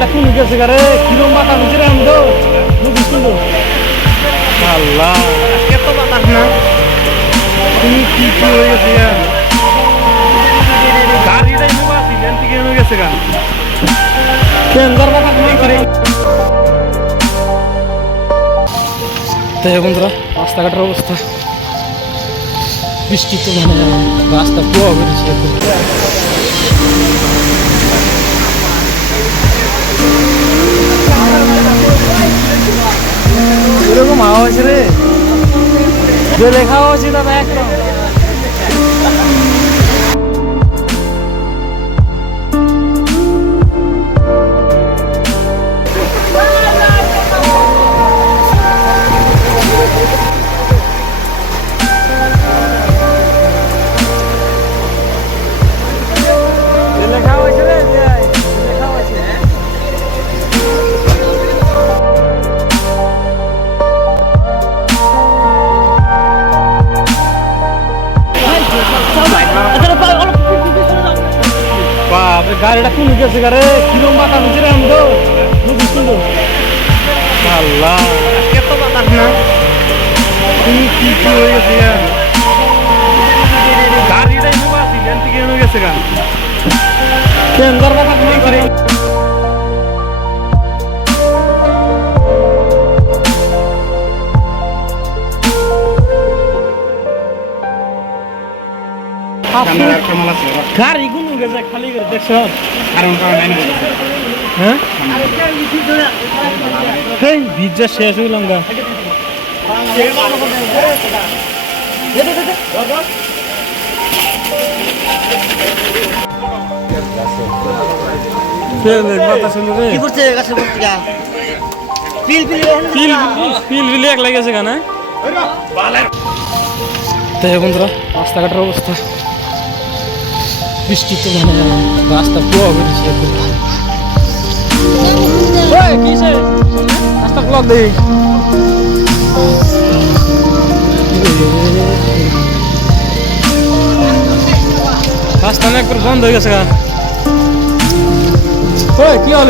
গাড়িটা কোন গেছে গারে কিরম বাতাস হচ্ছে রে আমি তো বুঝিস কিন্তু আল্লাহ এত বাতাস না তুমি কি কি হয়ে গেছে গাড়িটা এনে বাসি দেন থেকে এনে গেছে গা কেন দর বাতাস নেই করে তাই বন্ধুরা রাস্তাঘাটের অবস্থা বৃষ্টি তো মানে রাস্তা পুরো বেরিয়েছে এরকম হাওয়া আছে রে যে লেখা হচ্ছে দাদা একদম গাড়িটা কোন গেছে গারে কিরম বাতাস হচ্ছে রে আমি তো বুঝিস কিন্তু আল্লাহ এত বাতাস না তুমি কি কি হয়ে গেছে গাড়িটা এনে বাসি দেন থেকে এনে গেছে গা কেন দর বাতাস নেই করে গাড়ি কোন গেছে খালি করে দেখছ হ্যাঁ ভিজা শেষ হইলাম গা এক লাগেছে কেন তাই বন্ধুরা রাস্তাঘাটের অবস্থা বৃষ্টি তো মানে রাস্তা পুরো বেরিয়েছে কিসে রাস্তা ব্লক দেই রাস্তা না একবার বন্ধ হয়ে গেছে কি হল